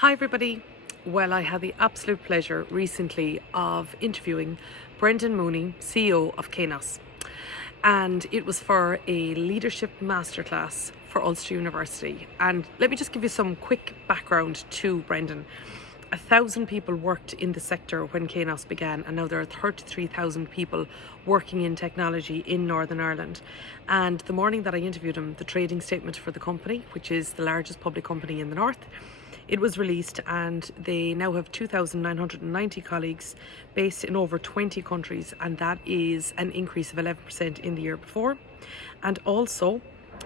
Hi everybody. Well, I had the absolute pleasure recently of interviewing Brendan Mooney, CEO of Kainos, and it was for a leadership masterclass for Ulster University. And let me just give you some quick background to Brendan. 1,000 people worked in the sector when Kainos began, and now there are 33,000 people working in technology in Northern Ireland. And the morning that I interviewed him, the trading statement for the company, which is the largest public company in the north, it was released, and they now have 2,990 colleagues based in over 20 countries, and that is an increase of 11% in the year before. And also,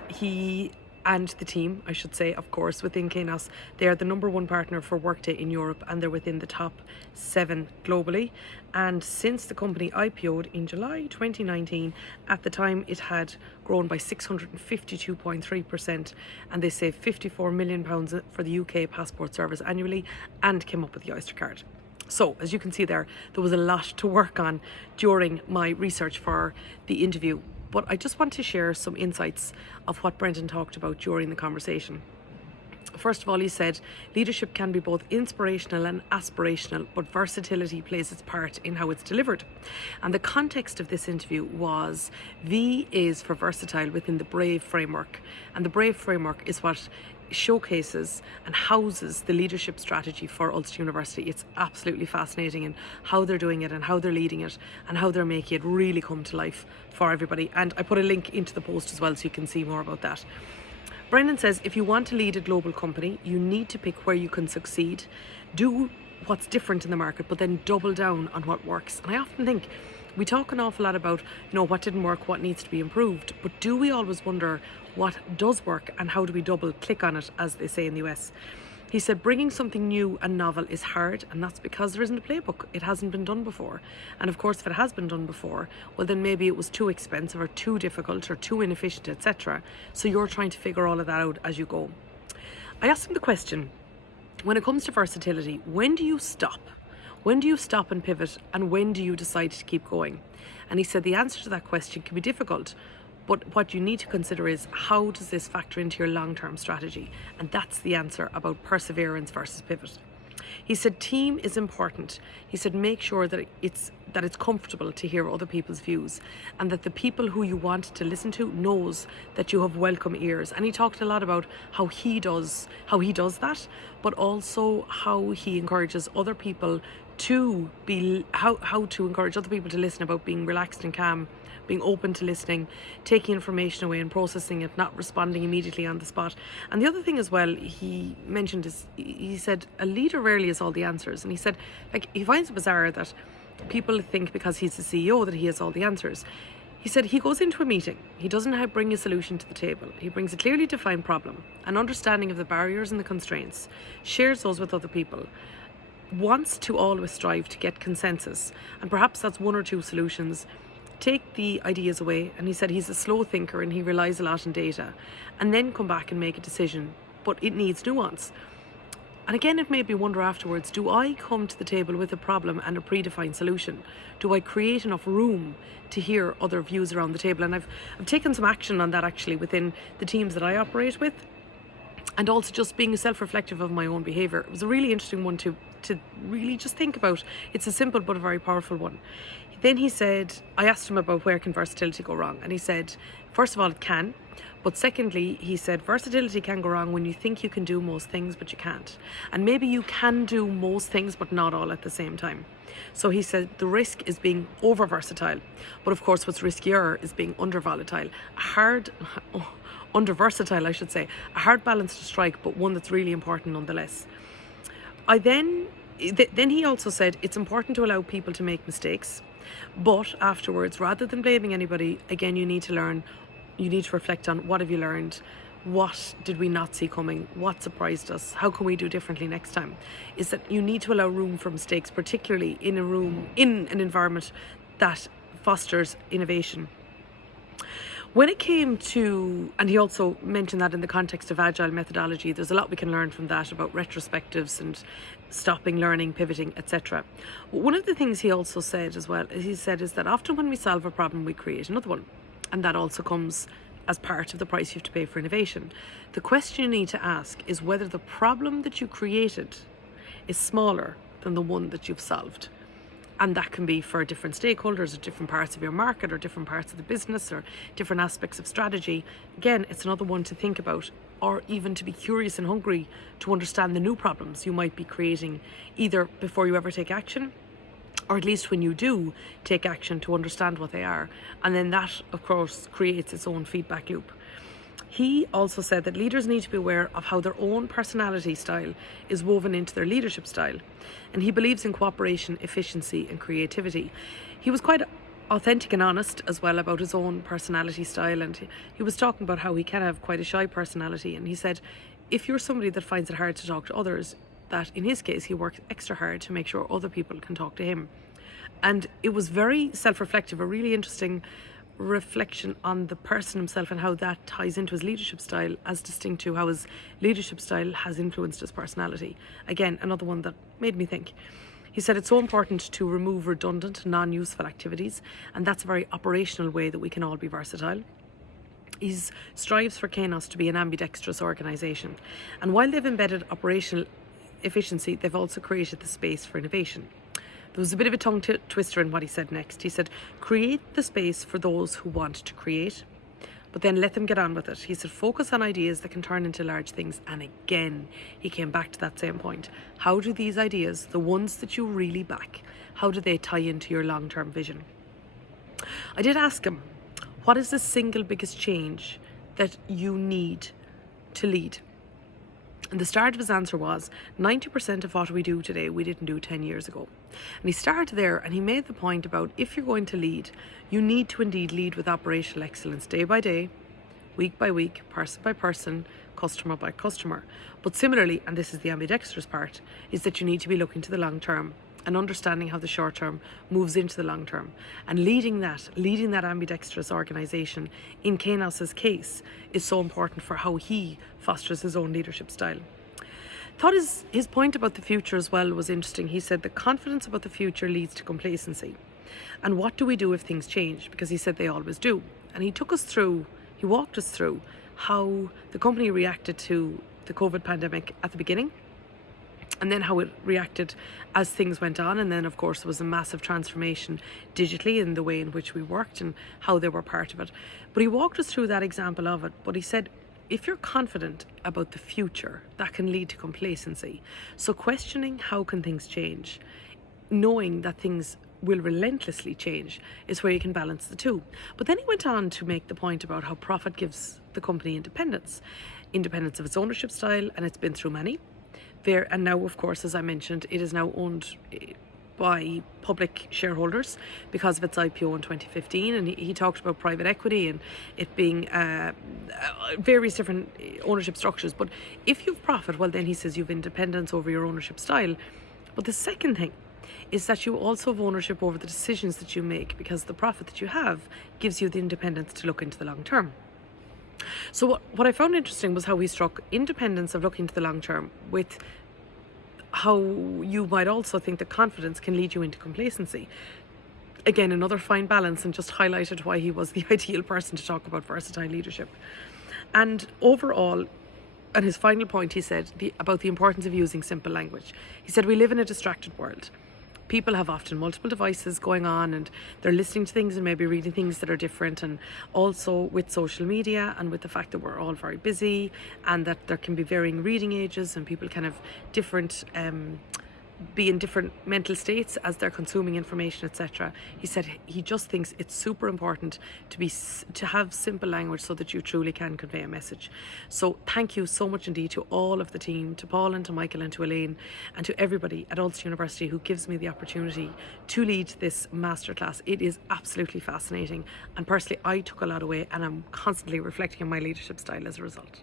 he and the team, I should say, of course, within Kainos, they are the #1 partner for Workday in Europe, and they're within the top 7 globally. And since the company IPO'd in July 2019, at the time it had grown by 652.3%, and they saved £54 million for the UK passport service annually and came up with the Oyster card. So, as you can see there was a lot to work on during my research for the interview. But I just want to share some insights of what Brendan talked about during the conversation. First of all, he said leadership can be both inspirational and aspirational, but versatility plays its part in how it's delivered. And the context of this interview was V is for versatile within the BRAVE framework. And the BRAVE framework is what showcases and houses the leadership strategy for Ulster University. It's absolutely fascinating in how they're doing it and how they're leading it and how they're making it really come to life for everybody. And I put a link into the post as well so you can see more about that. Brendan says if you want to lead a global company, you need to pick where you can succeed, do what's different in the market, but then double down on what works. And I often think we talk an awful lot about, what didn't work, what needs to be improved, but do we always wonder what does work and how do we double click on it, as they say in the US? He said bringing something new and novel is hard, and that's because there isn't a playbook. It hasn't been done before. And of course, if it has been done before, well then maybe it was too expensive or too difficult or too inefficient, etc. So you're trying to figure all of that out as you go. I asked him the question, when it comes to versatility, when do you stop? When do you stop and pivot, and when do you decide to keep going? And he said the answer to that question can be difficult, but what you need to consider is how does this factor into your long-term strategy? And that's the answer about perseverance versus pivot. He said team is important. He said make sure that it's comfortable to hear other people's views, and that the people who you want to listen to knows that you have welcome ears. And he talked a lot about how he does that, but also how he encourages other people to be how to encourage other people to listen, about being relaxed and calm, being open to listening, taking information away and processing it, not responding immediately on the spot. And the other thing as well he mentioned is, he said a leader rarely has all the answers. And he said, he finds it bizarre that people think because he's the CEO that he has all the answers. He said he goes into a meeting, he doesn't bring a solution to the table. He brings a clearly defined problem, an understanding of the barriers and the constraints, shares those with other people, wants to always strive to get consensus, and perhaps that's one or two solutions, take the ideas away. And he said he's a slow thinker and he relies a lot on data, and then come back and make a decision, but it needs nuance. And again, it made me wonder afterwards, do I come to the table with a problem and a predefined solution? Do I create enough room to hear other views around the table? And I've taken some action on that actually within the teams that I operate with, and also just being self-reflective of my own behaviour. It was a really interesting one to really just think about. It's a simple but a very powerful one. Then he said, I asked him about where can versatility go wrong, and he said, first of all, it can. But secondly, he said, versatility can go wrong when you think you can do most things, but you can't. And maybe you can do most things, but not all at the same time. So he said, the risk is being over versatile. But of course, what's riskier is being under volatile. Under versatile, I should say. A hard balance to strike, but one that's really important nonetheless. Then he also said, it's important to allow people to make mistakes. But afterwards, rather than blaming anybody, again, you need to reflect on what have you learned, what did we not see coming, what surprised us, how can we do differently next time? Is that you need to allow room for mistakes, particularly in an environment that fosters innovation. When it came to, and he also mentioned that in the context of agile methodology, there's a lot we can learn from that about retrospectives and stopping, learning, pivoting, etc. One of the things he also said as well, is that often when we solve a problem, we create another one. And that also comes as part of the price you have to pay for innovation. The question you need to ask is whether the problem that you created is smaller than the one that you've solved. And that can be for different stakeholders or different parts of your market or different parts of the business or different aspects of strategy. Again, it's another one to think about, or even to be curious and hungry to understand the new problems you might be creating, either before you ever take action, or at least when you do take action, to understand what they are. And then that, of course, creates its own feedback loop. He also said that leaders need to be aware of how their own personality style is woven into their leadership style. And he believes in cooperation, efficiency and creativity. He was quite authentic and honest as well about his own personality style, and he was talking about how he can have quite a shy personality. And he said, if you're somebody that finds it hard to talk to others, that in his case he works extra hard to make sure other people can talk to him. And it was very self-reflective, a really interesting reflection on the person himself and how that ties into his leadership style, as distinct to how his leadership style has influenced his personality. Again, another one that made me think. He said it's so important to remove redundant, non-useful activities, and that's a very operational way that we can all be versatile. He strives for Kainos to be an ambidextrous organisation, and while they've embedded operational efficiency, they've also created the space for innovation. There was a bit of a tongue twister in what he said next. He said, create the space for those who want to create, but then let them get on with it. He said, focus on ideas that can turn into large things. And again, he came back to that same point. How do these ideas, the ones that you really back, how do they tie into your long-term vision? I did ask him, what is the single biggest change that you need to lead? And the start of his answer was 90% of what we do today we didn't do 10 years ago. And he started there, and he made the point about, if you're going to lead, you need to indeed lead with operational excellence, day by day, week by week, person by person, customer by customer. But similarly, and this is the ambidextrous part, is that you need to be looking to the long term and understanding how the short term moves into the long term, and leading that ambidextrous organisation in Kainos' case is so important for how he fosters his own leadership style. Thought his point about the future as well was interesting. He said the confidence about the future leads to complacency. And what do we do if things change? Because he said they always do. And he walked us through how the company reacted to the COVID pandemic at the beginning, and then how it reacted as things went on. And then, of course, there was a massive transformation digitally in the way in which we worked and how they were part of it. But he walked us through that example of it. But he said, if you're confident about the future, that can lead to complacency. So questioning how can things change, knowing that things will relentlessly change, is where you can balance the two. But then he went on to make the point about how profit gives the company independence of its ownership style, and it's been through many. And now, of course, as I mentioned, it is now owned by public shareholders because of its IPO in 2015. And he talked about private equity and it being various different ownership structures. But if you've profit, well, then he says you've independence over your ownership style. But the second thing is that you also have ownership over the decisions that you make, because the profit that you have gives you the independence to look into the long term. So what I found interesting was how he struck independence of looking to the long term with how you might also think that confidence can lead you into complacency. Again, another fine balance, and just highlighted why he was the ideal person to talk about versatile leadership. And overall, and his final point, he said about the importance of using simple language. He said, we live in a distracted world. People have often multiple devices going on, and they're listening to things and maybe reading things that are different. And also with social media and with the fact that we're all very busy and that there can be varying reading ages and people can have different be in different mental states as they're consuming information, etc. He said he just thinks it's super important to have simple language so that you truly can convey a message. So thank you so much indeed to all of the team, to Paul and to Michael and to Elaine and to everybody at Ulster University who gives me the opportunity to lead this masterclass. It is absolutely fascinating, and personally I took a lot away, and I'm constantly reflecting on my leadership style as a result.